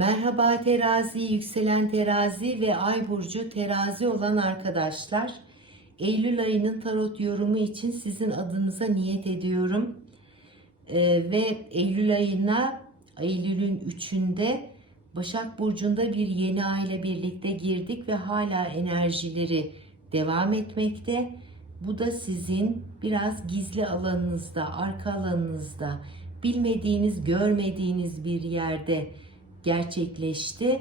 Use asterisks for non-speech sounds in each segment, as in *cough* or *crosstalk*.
Merhaba terazi, yükselen terazi ve ay burcu terazi olan arkadaşlar. Eylül ayının tarot yorumu için sizin adınıza niyet ediyorum. Ee, ve Eylül ayına, Eylül'ün 3'ünde Başak Burcu'nda bir yeni ay ile birlikte girdik ve hala enerjileri devam etmekte. Bu da sizin biraz gizli alanınızda, arka alanınızda, bilmediğiniz, görmediğiniz bir yerde gerçekleşti.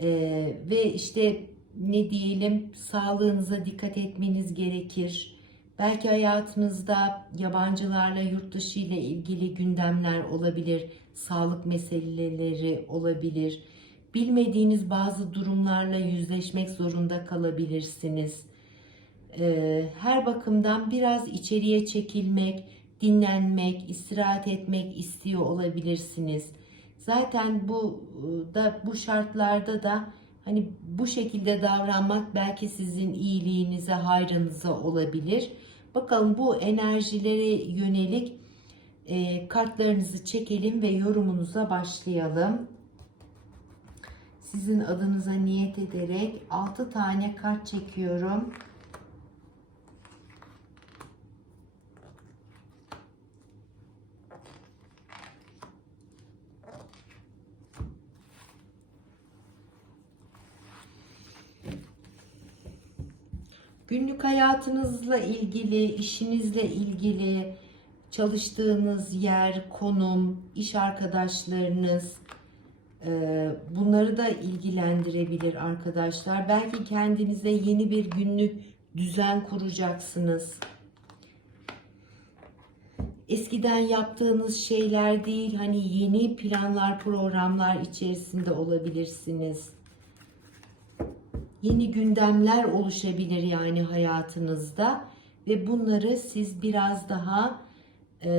Ee, ve işte ne diyelim sağlığınıza dikkat etmeniz gerekir. Belki hayatınızda yabancılarla yurt dışı ile ilgili gündemler olabilir, sağlık meseleleri olabilir. Bilmediğiniz bazı durumlarla yüzleşmek zorunda kalabilirsiniz. Ee, her bakımdan biraz içeriye çekilmek, dinlenmek, istirahat etmek istiyor olabilirsiniz. Zaten bu da bu şartlarda da hani bu şekilde davranmak belki sizin iyiliğinize, hayrınıza olabilir. Bakalım bu enerjilere yönelik e, kartlarınızı çekelim ve yorumunuza başlayalım. Sizin adınıza niyet ederek 6 tane kart çekiyorum. Günlük hayatınızla ilgili, işinizle ilgili, çalıştığınız yer, konum, iş arkadaşlarınız e, bunları da ilgilendirebilir arkadaşlar. Belki kendinize yeni bir günlük düzen kuracaksınız. Eskiden yaptığınız şeyler değil, hani yeni planlar, programlar içerisinde olabilirsiniz yeni gündemler oluşabilir yani hayatınızda ve bunları siz biraz daha e,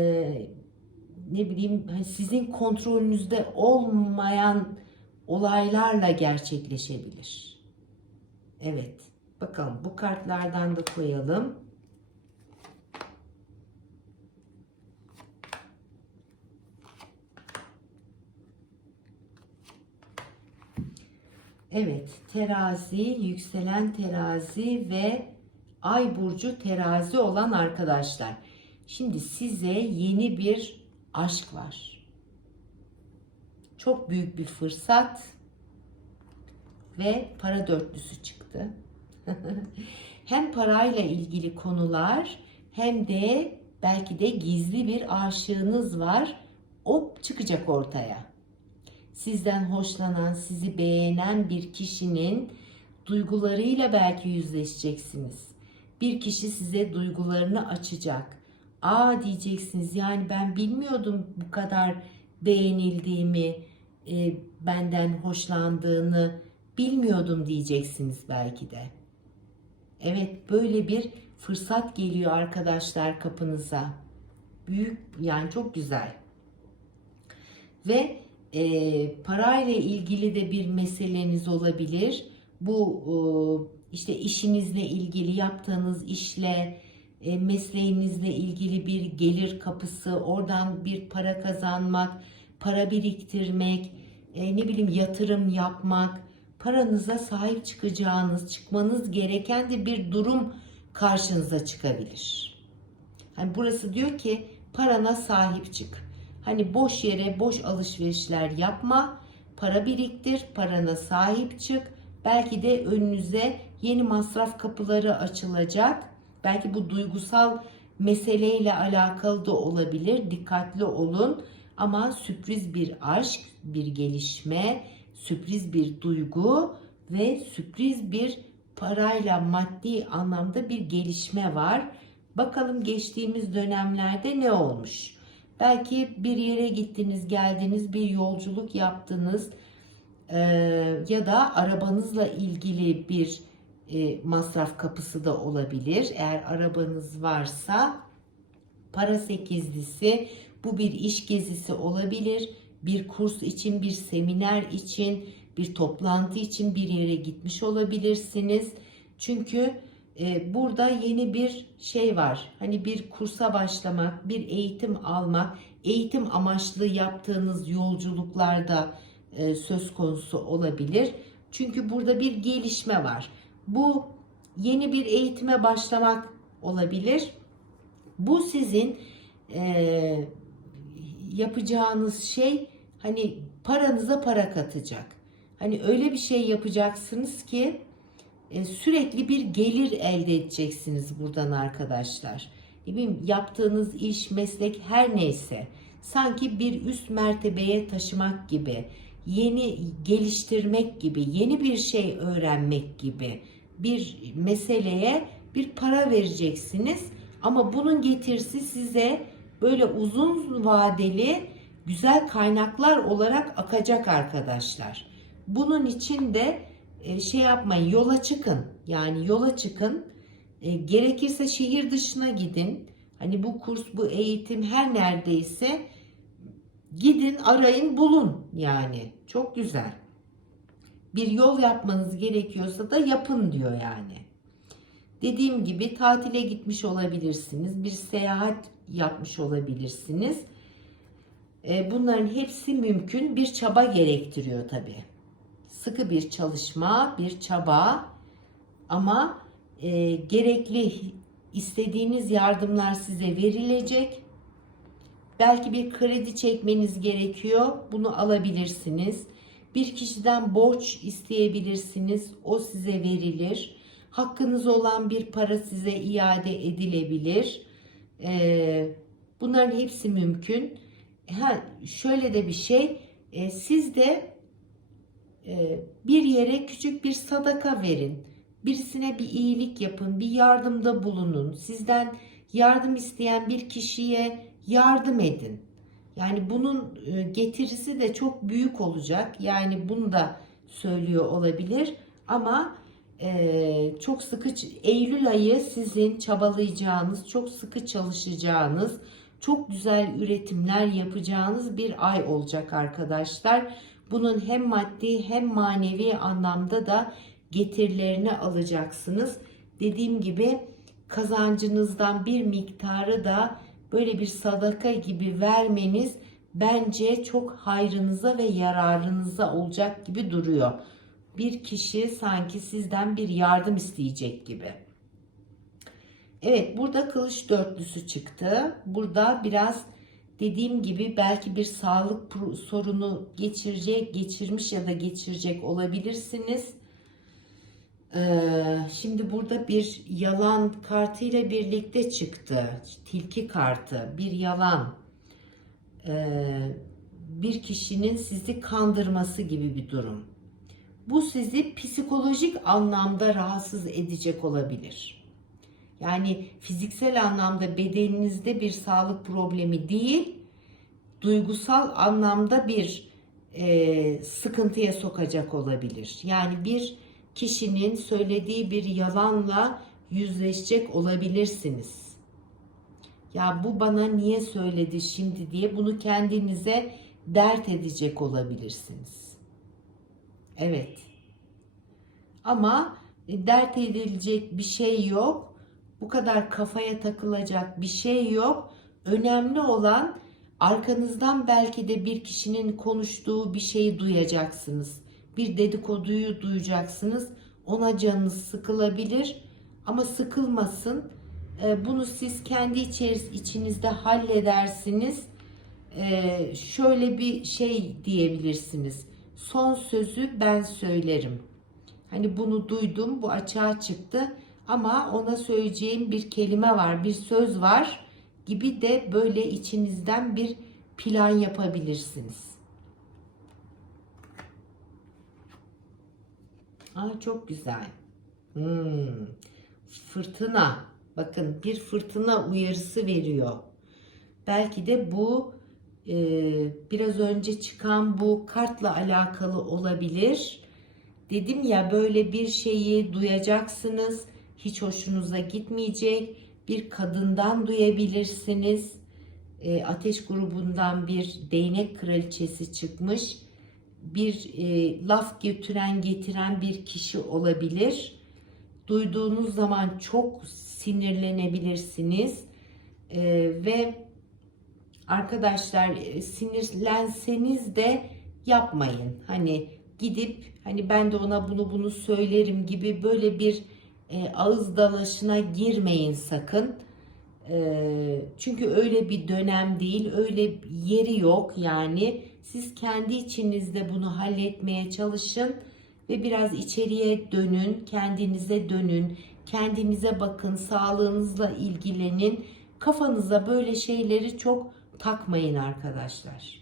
ne bileyim hani sizin kontrolünüzde olmayan olaylarla gerçekleşebilir. Evet. Bakalım bu kartlardan da koyalım. Evet, terazi, yükselen terazi ve ay burcu terazi olan arkadaşlar. Şimdi size yeni bir aşk var. Çok büyük bir fırsat ve para dörtlüsü çıktı. *laughs* hem parayla ilgili konular hem de belki de gizli bir aşığınız var. O çıkacak ortaya sizden hoşlanan, sizi beğenen bir kişinin duygularıyla belki yüzleşeceksiniz. Bir kişi size duygularını açacak. Aa diyeceksiniz yani ben bilmiyordum bu kadar beğenildiğimi, e, benden hoşlandığını bilmiyordum diyeceksiniz belki de. Evet böyle bir fırsat geliyor arkadaşlar kapınıza. Büyük yani çok güzel. Ve e, parayla ilgili de bir meseleniz olabilir. Bu e, işte işinizle ilgili yaptığınız işle e, mesleğinizle ilgili bir gelir kapısı, oradan bir para kazanmak, para biriktirmek, e, ne bileyim yatırım yapmak, paranıza sahip çıkacağınız, çıkmanız gereken de bir durum karşınıza çıkabilir. Hani burası diyor ki parana sahip çık. Hani boş yere boş alışverişler yapma. Para biriktir, parana sahip çık. Belki de önünüze yeni masraf kapıları açılacak. Belki bu duygusal meseleyle alakalı da olabilir. Dikkatli olun. Ama sürpriz bir aşk, bir gelişme, sürpriz bir duygu ve sürpriz bir parayla maddi anlamda bir gelişme var. Bakalım geçtiğimiz dönemlerde ne olmuş? Belki bir yere gittiniz, geldiniz, bir yolculuk yaptınız e, ya da arabanızla ilgili bir e, masraf kapısı da olabilir. Eğer arabanız varsa para sekizlisi bu bir iş gezisi olabilir. Bir kurs için, bir seminer için, bir toplantı için bir yere gitmiş olabilirsiniz. Çünkü e, burada yeni bir şey var. Hani bir kursa başlamak, bir eğitim almak, eğitim amaçlı yaptığınız yolculuklarda e, söz konusu olabilir. Çünkü burada bir gelişme var. Bu yeni bir eğitime başlamak olabilir. Bu sizin e, yapacağınız şey hani paranıza para katacak. Hani öyle bir şey yapacaksınız ki e, sürekli bir gelir elde edeceksiniz buradan arkadaşlar. Yaptığınız iş, meslek her neyse sanki bir üst mertebeye taşımak gibi, yeni geliştirmek gibi, yeni bir şey öğrenmek gibi bir meseleye bir para vereceksiniz. Ama bunun getirisi size böyle uzun vadeli güzel kaynaklar olarak akacak arkadaşlar. Bunun için de şey yapmayın yola çıkın. Yani yola çıkın. E, gerekirse şehir dışına gidin. Hani bu kurs, bu eğitim her neredeyse gidin, arayın, bulun yani. Çok güzel. Bir yol yapmanız gerekiyorsa da yapın diyor yani. Dediğim gibi tatile gitmiş olabilirsiniz. Bir seyahat yapmış olabilirsiniz. E, bunların hepsi mümkün. Bir çaba gerektiriyor tabii. Sıkı bir çalışma, bir çaba ama e, gerekli istediğiniz yardımlar size verilecek. Belki bir kredi çekmeniz gerekiyor. Bunu alabilirsiniz. Bir kişiden borç isteyebilirsiniz. O size verilir. Hakkınız olan bir para size iade edilebilir. Ee, bunların hepsi mümkün. Ha, şöyle de bir şey. E, siz de bir yere küçük bir sadaka verin. Birisine bir iyilik yapın, bir yardımda bulunun. Sizden yardım isteyen bir kişiye yardım edin. Yani bunun e, getirisi de çok büyük olacak. Yani bunu da söylüyor olabilir. Ama e, çok sıkı Eylül ayı sizin çabalayacağınız, çok sıkı çalışacağınız, çok güzel üretimler yapacağınız bir ay olacak arkadaşlar. Bunun hem maddi hem manevi anlamda da getirilerini alacaksınız. Dediğim gibi kazancınızdan bir miktarı da böyle bir sadaka gibi vermeniz bence çok hayrınıza ve yararınıza olacak gibi duruyor. Bir kişi sanki sizden bir yardım isteyecek gibi. Evet burada kılıç dörtlüsü çıktı. Burada biraz dediğim gibi belki bir sağlık sorunu geçirecek, geçirmiş ya da geçirecek olabilirsiniz. Ee, şimdi burada bir yalan kartı ile birlikte çıktı. Tilki kartı, bir yalan. Ee, bir kişinin sizi kandırması gibi bir durum. Bu sizi psikolojik anlamda rahatsız edecek olabilir. Yani fiziksel anlamda bedeninizde bir sağlık problemi değil, duygusal anlamda bir e, sıkıntıya sokacak olabilir. Yani bir kişinin söylediği bir yalanla yüzleşecek olabilirsiniz. Ya bu bana niye söyledi şimdi diye bunu kendinize dert edecek olabilirsiniz. Evet. Ama dert edilecek bir şey yok. Bu kadar kafaya takılacak bir şey yok. Önemli olan arkanızdan belki de bir kişinin konuştuğu bir şeyi duyacaksınız bir dedikoduyu duyacaksınız. Ona canınız sıkılabilir ama sıkılmasın. Ee, bunu siz kendi içinizde halledersiniz. Ee, şöyle bir şey diyebilirsiniz. Son sözü ben söylerim. Hani bunu duydum, bu açığa çıktı ama ona söyleyeceğim bir kelime var, bir söz var gibi de böyle içinizden bir plan yapabilirsiniz. Aa, çok güzel. Hmm. Fırtına. Bakın bir fırtına uyarısı veriyor. Belki de bu e, biraz önce çıkan bu kartla alakalı olabilir. Dedim ya böyle bir şeyi duyacaksınız. Hiç hoşunuza gitmeyecek. Bir kadından duyabilirsiniz. E, ateş grubundan bir değnek kraliçesi çıkmış bir e, laf götüren getiren bir kişi olabilir. Duyduğunuz zaman çok sinirlenebilirsiniz e, ve arkadaşlar e, sinirlenseniz de yapmayın. Hani gidip hani ben de ona bunu bunu söylerim gibi böyle bir e, ağız dalaşına girmeyin sakın. E, çünkü öyle bir dönem değil, öyle yeri yok yani. Siz kendi içinizde bunu halletmeye çalışın ve biraz içeriye dönün, kendinize dönün, kendinize bakın, sağlığınızla ilgilenin. Kafanıza böyle şeyleri çok takmayın arkadaşlar.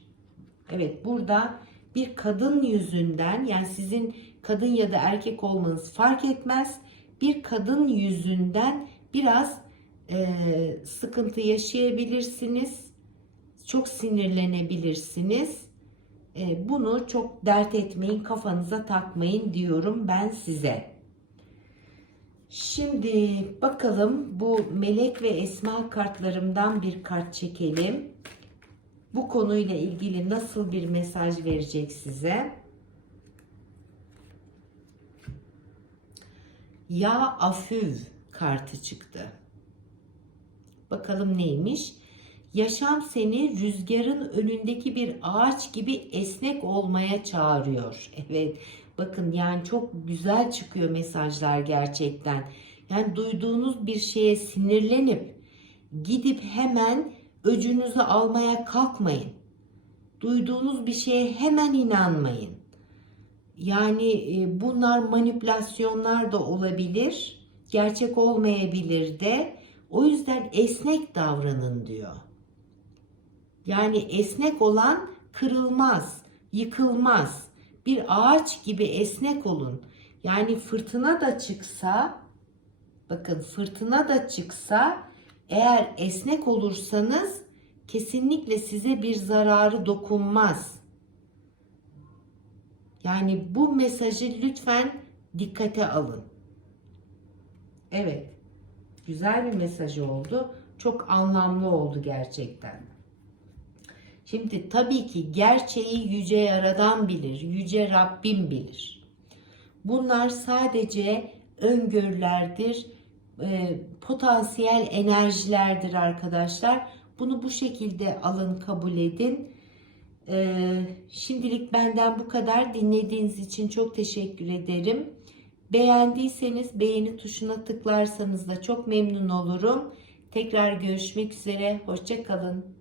Evet burada bir kadın yüzünden yani sizin kadın ya da erkek olmanız fark etmez. Bir kadın yüzünden biraz e, sıkıntı yaşayabilirsiniz. Çok sinirlenebilirsiniz. E, bunu çok dert etmeyin, kafanıza takmayın diyorum ben size. Şimdi bakalım bu melek ve esma kartlarımdan bir kart çekelim. Bu konuyla ilgili nasıl bir mesaj verecek size? Ya afüv kartı çıktı. Bakalım neymiş? Yaşam seni rüzgarın önündeki bir ağaç gibi esnek olmaya çağırıyor. Evet. Bakın yani çok güzel çıkıyor mesajlar gerçekten. Yani duyduğunuz bir şeye sinirlenip gidip hemen öcünüzü almaya kalkmayın. Duyduğunuz bir şeye hemen inanmayın. Yani e, bunlar manipülasyonlar da olabilir. Gerçek olmayabilir de. O yüzden esnek davranın diyor. Yani esnek olan kırılmaz, yıkılmaz. Bir ağaç gibi esnek olun. Yani fırtına da çıksa, bakın fırtına da çıksa eğer esnek olursanız kesinlikle size bir zararı dokunmaz. Yani bu mesajı lütfen dikkate alın. Evet. Güzel bir mesaj oldu. Çok anlamlı oldu gerçekten. Şimdi tabii ki gerçeği yüce yaradan bilir, yüce Rabbim bilir. Bunlar sadece öngörülerdir, e, potansiyel enerjilerdir arkadaşlar. Bunu bu şekilde alın, kabul edin. E, şimdilik benden bu kadar. Dinlediğiniz için çok teşekkür ederim. Beğendiyseniz beğeni tuşuna tıklarsanız da çok memnun olurum. Tekrar görüşmek üzere. Hoşçakalın.